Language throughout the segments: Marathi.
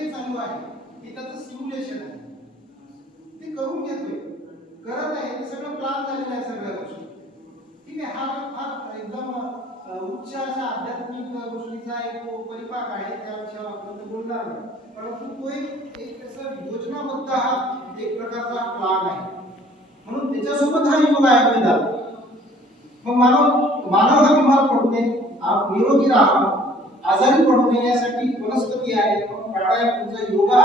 काही चालू आहे हे त्याचं सिम्युलेशन आहे, ते करून घेतोय, करत आहे, ते सगळं प्लॅन झालेलं आहे सगळ्या गोष्टी. ठीक आहे, हा एकदम उच्च असा आध्यात्मिक गोष्टीचा एक परिपाक आहे, त्याविषयी आपण बोलणार नाही, परंतु तो एक असं योजनाबद्ध हा एक प्रकारचा प्लॅन आहे. म्हणून त्याच्यासोबत हा योग आहे पहिला. मग मानव हा बिमार पडू नये, निरोगी राहा, आजारी पडू नये यासाठी वनस्पती आहे, प्राणायाम, तुमचा योगा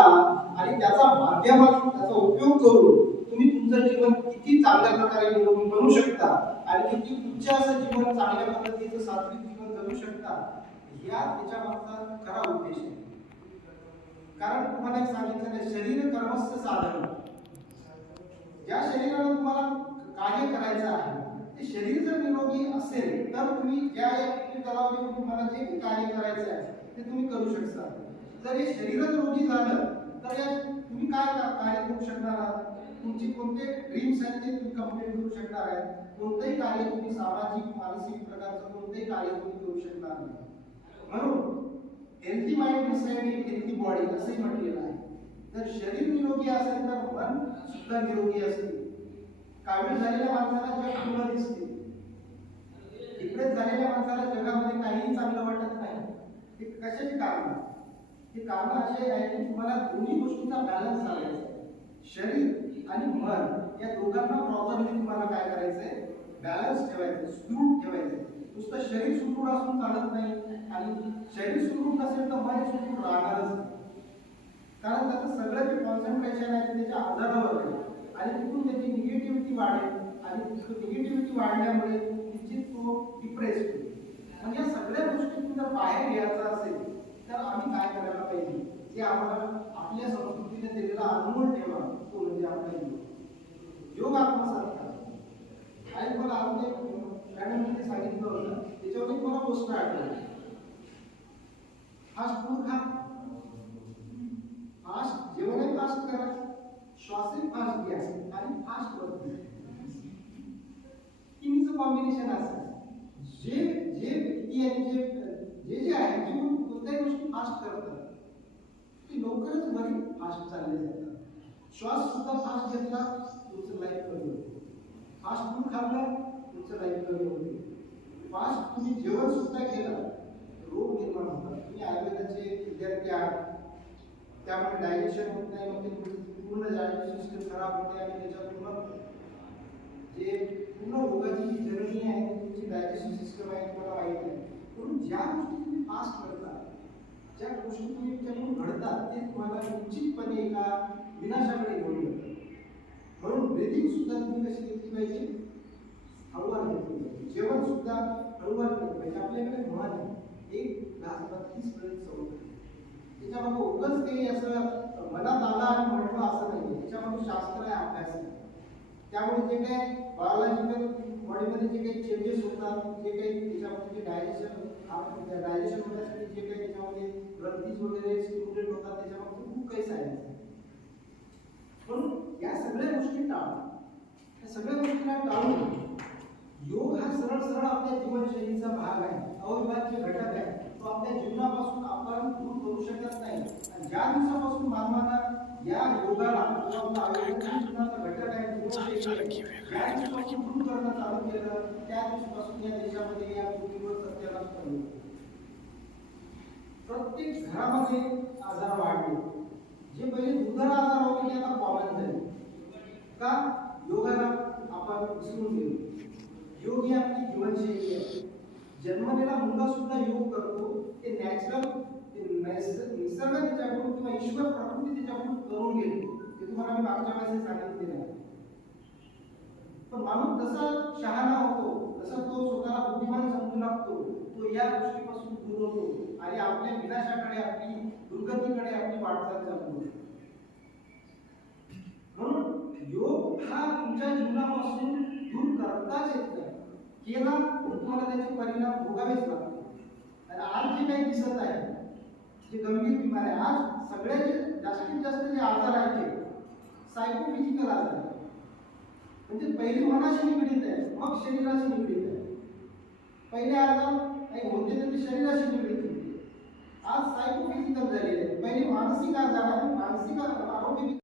आणि त्याचा माध्यमातून त्याचा उपयोग करून तुम्ही तुमचं जीवन किती चांगल्या प्रकारे निरोगी बनवू शकता आणि किती उच्च असं जीवन, चांगल्या पद्धतीचं सात्विक जीवन जगू शकता, या त्याच्या मागचा खरा उद्देश आहे. कारण तुम्हाला एक सांगितलं आहे, शरीर कर्मस्य साधन. ज्या शरीराला तुम्हाला कार्य करायचं आहे ते शरीर जर निरोगी असेल तर तुम्ही ज्या तलावावर तुम्हाला जे कार्य करायचं आहे ते तुम्ही करू शकता. जर हे शरीरच रोगी झालं तर या तुम्ही काय कार्य करू शकणार आहात? तुमचे कोणते ड्रीम्स आहेत ते तुम्ही कंप्लीट करू शकणार आहे? कोणतेही कार्य तुम्ही सामाजिक, मानसिक प्रकारचं कोणतेही कार्य तुम्ही करू शकणार नाही. म्हणून healthy mind decide healthy body असंही म्हटलेलं आहे. जर शरीर निरोगी असेल तर मन सुद्धा निरोगी असते. कावीळ झालेल्या माणसाला जग पूर्ण दिसते, डिप्रेस झालेल्या माणसाला जगामध्ये काहीही चांगलं वाटत नाही. हे कशाचे कारण? हे कारण असे आहे की तुम्हाला दोन्ही गोष्टींचा बॅलन्स लावायचा आहे. शरीर आणि मन या दोघांना प्रॉपरली तुम्हाला काय करायचंय? बॅलन्स ठेवायचं, सुदृढ ठेवायचं. नुसतं शरीर सुदृढ असून चालत नाही आणि शरीर सुदृढ नसेल तर मन सुदृढ राहणारच नाही. कारण त्याचं सगळं जे कॉन्सन्ट्रेशन आहे त्याच्या आजारावर आहे आणि तिथून त्याची निगेटिव्हिटी वाढेल आणि निगेटिव्हिटी वाढल्यामुळे निश्चित तो डिप्रेस होईल. म्हणजे या सगळ्या गोष्टीतून जर बाहेर घ्यायचं असेल तर आम्ही काय करायला पाहिजे? जे आम्हाला आपल्या संस्कृतीने दिलेला अनमोल ठेवा तो म्हणजे आपला योग. योग आत्मसात करा. आणि मला आपले मॅडमने सांगितलं होतं त्याच्यावर एक मला गोष्ट आठवली. फास्ट फूड खा, फास्ट जेवणही फास्ट करा, श्वासही फास्ट घ्या आणि फास्ट वरती. तिन्हीचं कॉम्बिनेशन असतं. जे व्यक्ती आणि जे आहे की कोणत्याही गोष्टी फास्ट करतात ती लवकरच बरी फास्ट चालले जातात. श्वास सुद्धा फास्ट घेतला तुमचं लाईफ कमी होते. फास्ट फूड खाल्लं तुमचं लाईफ कमी होते. फास्ट तुम्ही जेवण सुद्धा केलं रोग निर्माण होतात. तुम्ही आयुर्वेदाचे विद्यार्थी आहात, त्यामुळे डायजेशन होत नाही, मग पूर्ण डायजेशन सिस्टम खराब होते आणि त्याच्यातून मग जे पूर्ण रोगाची जी जर्नी आहे तुमची डायजेशन सिस्टम आहे तुम्हाला माहिती आहे. म्हणून ज्या गोष्टी तुम्ही फास्ट करता, ज्या गोष्टी तुम्ही त्यातून घडतात ते तुम्हाला निश्चितपणे एका विनाशाकडे घेऊन जातात. म्हणून ब्रीदिंग सुद्धा तुम्ही कशी घेतली पाहिजे? हळूवार घेतली पाहिजे. जेवण सुद्धा हळूवार घेतलं पाहिजे. आपल्याकडे म्हण आहे, एक घास 32 वेळेस चवत. त्याच्यामध्ये उगाच काही असं मनात आलं आणि म्हटलं असं नाही. त्याच्यामध्ये शास्त्र आहे, अभ्यास आहे. त्यामुळे जे काही बायोलॉजिकल बॉडीमध्ये जे काही चेंजेस होतात, जे काही त्याच्यामध्ये डायजेशन होण्यासाठी जे काही त्याच्यामध्ये ग्रंथीज वगैरे स्टिम्युलेट होतात त्याच्यामध्ये खूप काही सायन्स आहे. म्हणून या सगळ्या गोष्टी टाळा. या सगळ्या गोष्टींना टाळून योग हा सरळ सरळ आपल्या जीवनशैलीचा भाग आहे, अविभाज्य घटक आहे. तो आपल्या जीवनापासून आपण दूर करू शकत नाही. आणि ज्या दिवसापासून मानवाला या योगाला जीवनाचा घटक आहे, ज्या दिवसापासून दूर करणं चालू केलं त्या दिवसापासून या देशामध्ये या पृथ्वीवर सत्यानाश चालू. प्रत्येक घरामध्ये आजार वाढले. जे पहिले दुर्धर आजार होते ते आता कॉमन झाले. का? योगाला आपण विसरून गेलो. योग ही आपली जीवनशैली आहे. जन्मलेला मुलगा सुद्धा योग करतो. ते नॅचरल निसर्ग त्याच्याकडून किंवा ईश्वर प्रकृती त्याच्याकडून करून गेली. ते तुम्हाला मी मागच्या वेळेस सांगितलेलं आहे. पण माणूस जसा शहाणा होतो तसा तो स्वतःला बुद्धिमान समजू लागतो. तो या गोष्टीपासून दूर होतो आणि आपल्या विनाशाकडे, आपली दुर्गतीकडे आपली वाटचाल चालू होते. म्हणून योग हा तुमच्या जीवनापासून दूर करताच येत नाही. केला तर तुम्हाला त्याचे परिणाम भोगावेच लागतात. आणि आज जे काही दिसत आहे, जे गंभीर बिमार आहे, आज सगळ्यात जास्तीत जास्त जे आजार आहेत ते सायकोफिजिकल आजार आहेत. म्हणजे पहिले मनाशी निगडीत आहे, मग शरीराशी निगडीत आहे. पहिले आजार काही होते तर ते शरीराशी निगडीत होते, आज सायकोफिजिकल झालेले आहे. पहिले मानसिक मानसिक आजार आहे